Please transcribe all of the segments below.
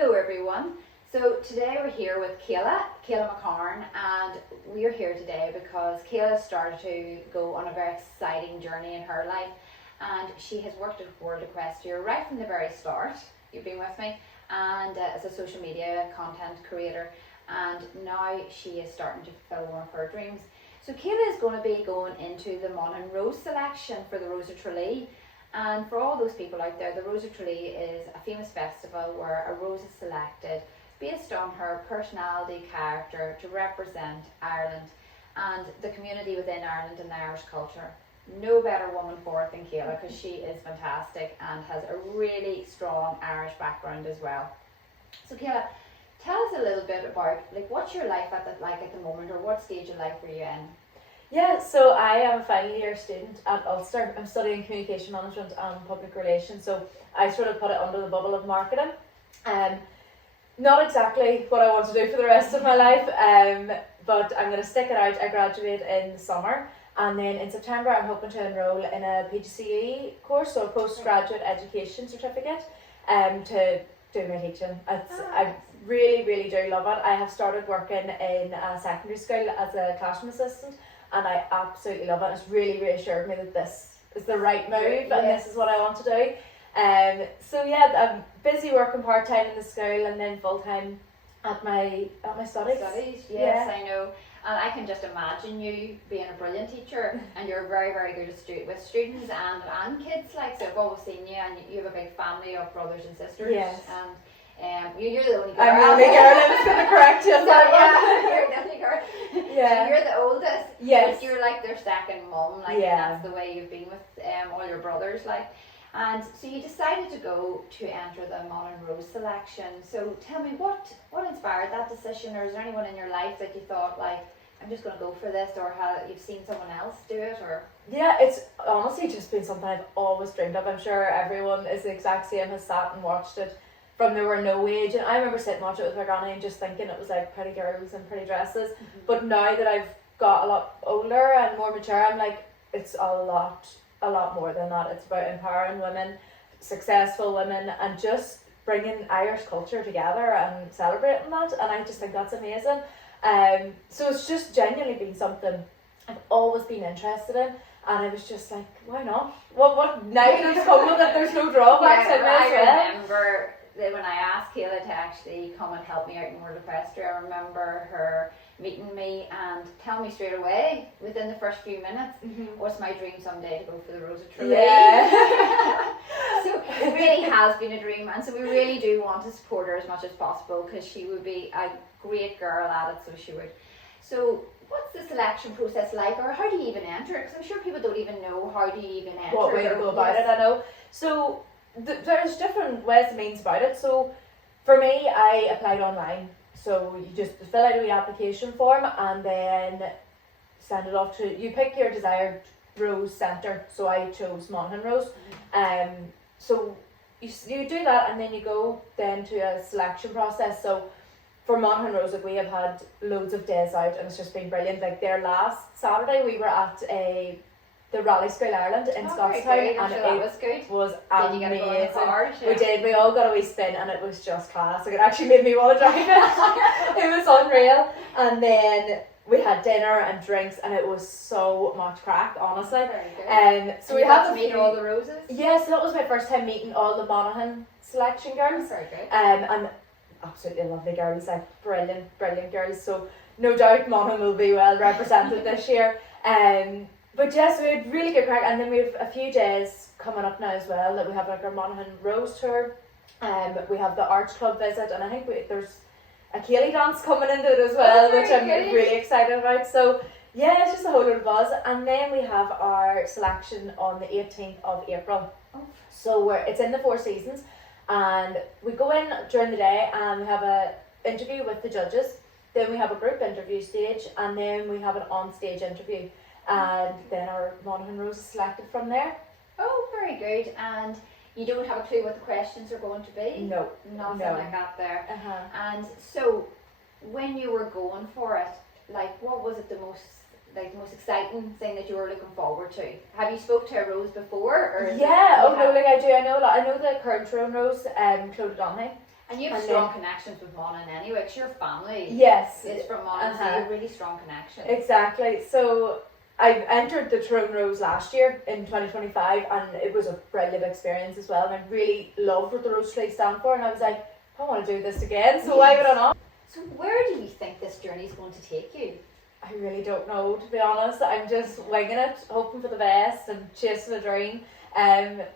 Hello everyone. So today we're here with Kayleigh McCarn, and we're here today because Kayleigh started to go on a very exciting journey in her life, and she has worked at World Equestria right from the very start. You've been with me, and as a social media content creator, and now she is starting to fulfill one of her dreams. So Kayleigh is going to be going into the Monaghan Rose selection for the Rose of Tralee. And for all those people out there, the Rose of Tralee is a famous festival where a rose is selected based on her personality, character, to represent Ireland and the community within Ireland and the Irish culture. No better woman for it than Kayleigh, because she is fantastic and has a really strong Irish background as well. So Kayleigh, tell us a little bit about what's your life at the moment, or what stage of life are you in? Yeah, so I am a final year student at Ulster. I'm studying communication management and public relations, so I sort of put it under the bubble of marketing. Not exactly what I want to do for the rest of my life, but I'm going to stick it out. I graduate in the summer, and then in September I'm hoping to enrol in a PGCE course, so a postgraduate education certificate, to do my teaching. I really, really do love it. I have started working in a secondary school as a classroom assistant, and I absolutely love it. It's really reassured me that this is the right move, and this is what I want to do. So yeah, I'm busy working part-time in the school and then full-time at my studies. Yes, I know. And I can just imagine you being a brilliant teacher, and you're very, very good with students and kids. So I've always seen you, and you have a big family of brothers and sisters. Yes. And you're the only girl. I'm the only girl. I was going to correct you. You're definitely girl. Yeah. So you're the oldest. Yes. You're like their second mum. And that's the way you've been with all your brothers. And so you decided to go to enter the Monaghan Rose selection. So tell me, what inspired that decision, or is there anyone in your life that you thought, I'm just going to go for this, or you've seen someone else do it, or? Yeah, it's honestly just been something I've always dreamed of. I'm sure everyone is the exact same, has sat and watched it from they were no age. And I remember sitting and watching it with my granny and just thinking it was like pretty girls and pretty dresses. Mm-hmm. But now that I've got a lot older and more mature, I'm like, it's a lot more than that. It's about empowering women, successful women, and just bringing Irish culture together and celebrating that. And I just think that's amazing. So it's just genuinely been something I've always been interested in, and I was just like, why not? What negatives come with it? There's no drawbacks. I remember that when I asked Kayleigh to actually come and help me out in World Equestria, I remember her meeting me and telling me straight away, within the first few minutes, what's my dream someday to go for the Rose of Tralee. Yeah. So it really has been a dream, and so we really do want to support her as much as possible, because she would be a great girl at it, so she would. So what's the selection process like, or how do you even enter it? Because I'm sure people don't even know how do you even enter. What way to go about it, I know. So there's different ways and means about it. So for me, I applied online. So you just fill out the application form and then send it off to, you pick your desired rose centre. So I chose Monaghan Rose. So you do that, and then you go then to a selection process. So for Monaghan Rose, we have had loads of days out, and it's just been brilliant. Like their last Saturday, we were at the Rally School Ireland in Scottstown, and it was amazing. Did you get to go We did. We all got a wee spin, and it was just class. Like, it actually made me want to drive it. It was unreal. And then we had dinner and drinks, and it was so much crack, honestly. So we had to meet all the roses. Yeah, so that was my first time meeting all the Monaghan selection girls. Very good. And absolutely lovely girls, like brilliant girls. So no doubt Monaghan will be well represented this year. But yes, we had really good crack, and then we have a few days coming up now as well that we have our Monaghan Rose tour. We have the Arts Club visit, and I think there's a Kayleigh dance coming into it as well, which I'm really excited about. So yeah, it's just a whole load of buzz. And then we have our selection on the 18th of April. So it's in the Four Seasons, and we go in during the day and we have a interview with the judges. Then we have a group interview stage, and then we have an on-stage interview. And then our Monaghan Rose is selected from there. Oh, very good. And you don't have a clue what the questions are going to be? No. Nothing like that there. And so, when you were going for it, what was it the most exciting thing that you were looking forward to? Have you spoke to a rose before? Or I do. I know the current Rose, Clodagh Donaghy. And you have strong connections with Monaghan anyway, because your family is from Monaghan, so you have really strong connections. Exactly. So I entered the Monaghan Rose last year in 2025, and it was a brilliant experience as well. And I really loved what the Rose of Tralee stand for, and I was like, I want to do this again, so why would I not? So where do you think this journey is going to take you? I really don't know, to be honest. I'm just winging it, hoping for the best and chasing a dream,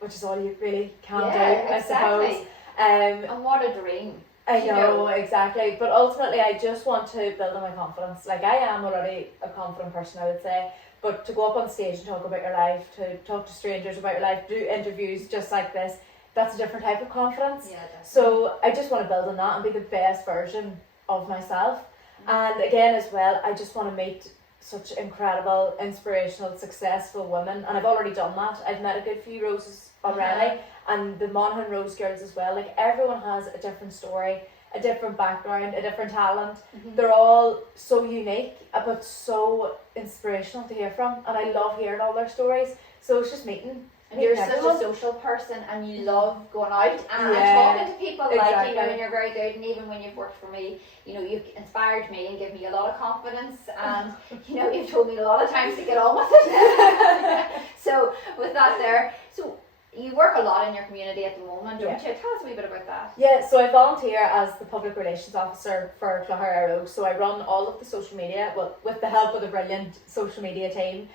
which is all you really can do, I suppose. And what a dream. I know, exactly. But ultimately, I just want to build on my confidence. Like, I am already a confident person, I would say. But to go up on stage and talk about your life, to talk to strangers about your life, do interviews just like this, that's a different type of confidence. Yeah, definitely. So I just want to build on that and be the best version of myself. And again, as well, I just want to meet such incredible, inspirational, successful women. And I've already done that. I've met a good few Roses already. And the Monaghan Rose girls as well. Like, everyone has a different story, a different background, a different talent. They're all so unique, but so inspirational to hear from. And I love hearing all their stories. So it's just meeting. And you're such a social person, and you love going out and talking to people, like, you know, and you're very good. And even when you've worked for me, you know, you've inspired me and given me a lot of confidence, and you know, you've told me a lot of times to get on with it. So with that there, so you work a lot in your community at the moment, don't you? Tell us a wee bit about that. Yeah, so I volunteer as the public relations officer for Clogher. So I run all of the social media, well, with the help of a brilliant social media team.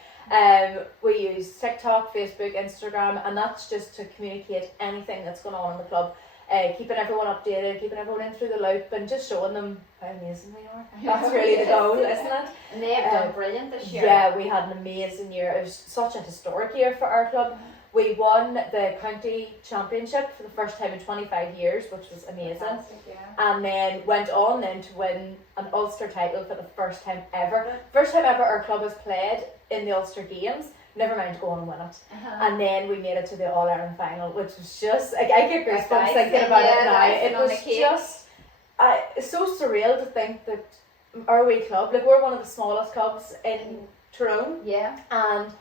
We use TikTok, Facebook, Instagram, and that's just to communicate anything that's going on in the club. Keeping everyone updated, keeping everyone in through the loop, and just showing them how amazing we are. That's really the goal, isn't it? And they have done brilliant this year. Yeah, we had an amazing year. It was such a historic year for our club. We won the county championship for the first time in 25 years, which was amazing. And then went on then to win an Ulster title for the first time ever. First time ever our club has played in the Ulster Games, never mind go on and win it. And then we made it to the All-Ireland final, which was just, like, I get goosebumps thinking about it now. It was just so surreal to think that our wee club, like, we're one of the smallest clubs in Tyrone. Yeah. And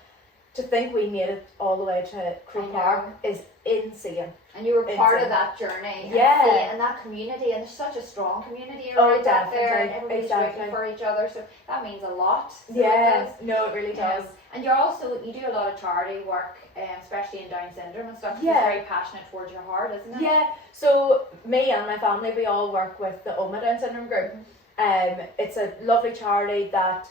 to think we made it all the way to Croke Park is insane. And you were part of that journey. Yeah. And that community, and there's such a strong community around that there, and everybody's rooting for each other, so that means a lot. So no, it really does. And you do a lot of charity work, especially in Down syndrome and stuff. It's very passionate towards your heart, isn't it? Yeah, so me and my family, we all work with the OMA Down syndrome group. It's a lovely charity that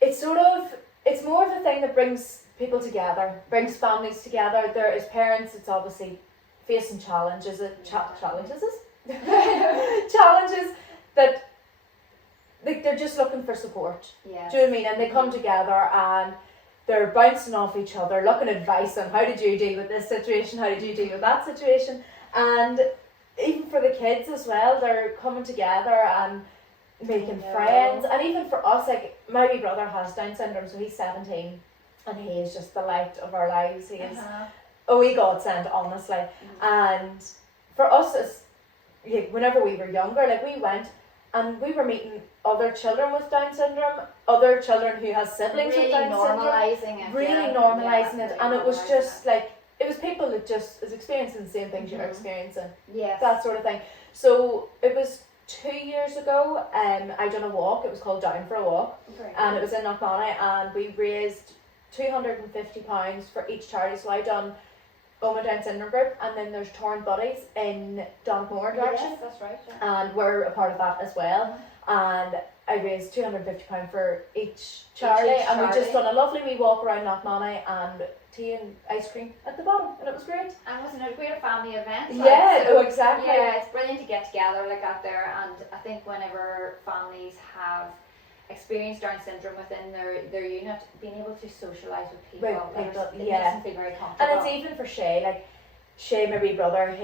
it's more of a thing that brings people together, brings families together. There as parents, it's obviously facing challenges challenges that they're just looking for support. Yeah. Do you know what I mean? And they come together and they're bouncing off each other, looking advice on how did you deal with this situation, how did you deal with that situation, and even for the kids as well, they're coming together and making friends. And even for us, like, my wee brother has Down syndrome, so he's 17, and he is just the light of our lives. He is a wee godsend, honestly. And for us, whenever we were younger, like, we went and we were meeting other children with Down syndrome, other children who has siblings with Down syndrome, really normalising it, and it was just like, it was people that just is experiencing the same things you're experiencing, that sort of thing. So it was 2 years ago, I done a walk. It was called Down for a Walk, and it was in Knockmonagh, and we raised £250 for each charity. So I done OMA Down syndrome group, and then there's Torn Buddies in Donegal direction. Yes, that's right. And we're a part of that as well. And I raised £250 for each charity, and we just done a lovely wee walk around Knockmonagh and tea and ice cream at the bottom, and it was great. And wasn't it a great family event? Exactly. Yeah, it's brilliant to get together like that there, and I think whenever families have experienced Down syndrome within their unit, being able to socialise with people, it makes them feel very comfortable. And it's even for Shay, like Shay, my wee brother,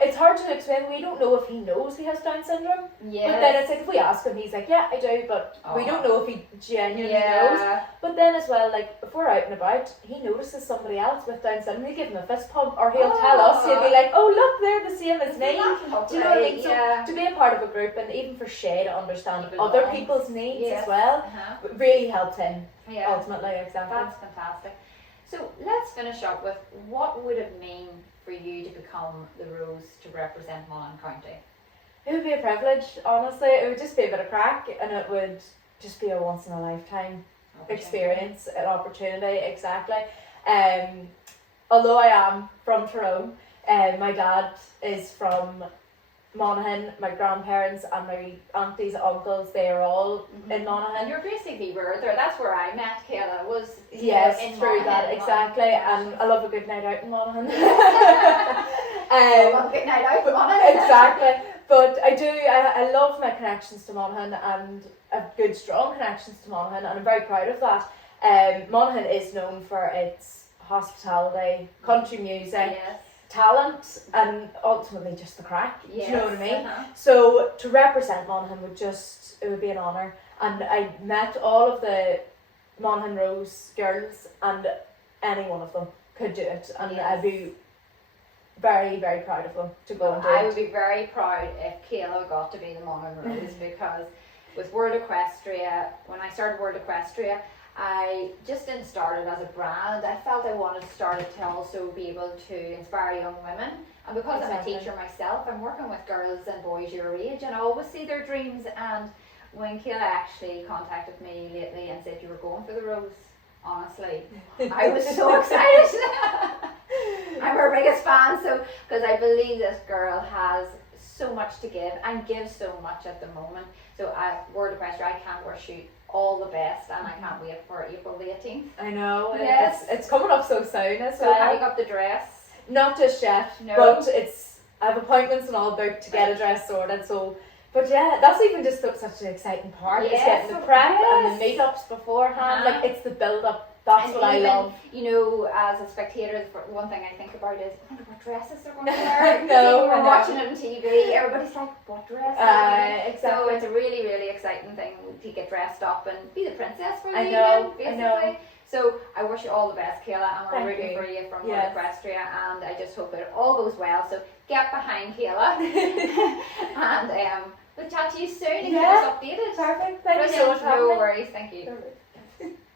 it's hard to explain. We don't know if he knows he has Down syndrome. Yeah. But then it's like, if we ask him, he's like, yeah, I do, but we don't know if he genuinely knows. But then as well, like, if we're out and about, he notices somebody else with Down syndrome, he'll give him a fist pump, or he'll tell us, he'll be like, oh look, they're the same as me. Do you know what I mean? So to be a part of a group, and even for Shay to understand other people's needs as well, really helped him, ultimately. Exactly. That's fantastic. So let's finish up with, what would it mean for you to become the Rose to represent Monaghan County? It would be a privilege, honestly. It would just be a bit of crack, and it would just be a once in a lifetime experience, an opportunity, exactly. Although I am from Tyrone, my dad is from Monaghan, my grandparents and my aunties, uncles, they are all in Monaghan. And you're basically where there. That's where I met Kayleigh. Was yes, in through Monaghan, that exactly. And I love a good night out in Monaghan. I love a good night out in Monaghan. Exactly. But I love my connections to Monaghan and have good strong connections to Monaghan, and I'm very proud of that. Monaghan is known for its hospitality, country music, Yes. talent, and ultimately just the crack. Yes. Do you know what I mean? So to represent Monaghan it would be an honour. And I met all of the Monaghan Rose girls, and any one of them could do it, and Yes. I'd be very, very proud of them to go and do I it. would be very proud if Kayleigh got to be the Monaghan Rose because with World Equestria, when I started World Equestria, I just didn't start it as a brand. I felt I wanted to start it to also be able to inspire young women. And because Exactly. I'm a teacher myself, I'm working with girls and boys your age, and I always see their dreams. And when Kayleigh actually contacted me lately and said you were going for the Rose, honestly, I was so excited. I'm her biggest fan, so because I believe this girl has so much to give and gives so much at the moment. So at World Equestria, I can't wish you all the best, and I can't wait for April the 18th. I know. Yes. It's coming up so soon as So well. have you got the dress? Not just yet, No. but I have appointments and all booked to get a dress sorted. So, but yeah, that's even just such an exciting part. It's Yes, getting the prep and the yes. meetups beforehand. Uh-huh. Like it's the build up. That's And what I even, love. you know, as a spectator, one thing I think about is, I wonder what dresses they're going to wear. No, When I we're know. watching it on TV, everybody's like, what dress? So Exactly. it's a really, really exciting thing to get dressed up and be the princess for the I know, evening, I know. basically. So I wish you all the best, Kayleigh, and we're Thank rooting you. for you from Yes. World Equestria, and I just hope it all goes well. So get behind Kayleigh, and we'll chat to you soon and Yeah. keep us updated. Perfect. Thank you so much Brilliant. for having No me. worries, thank you. Perfect.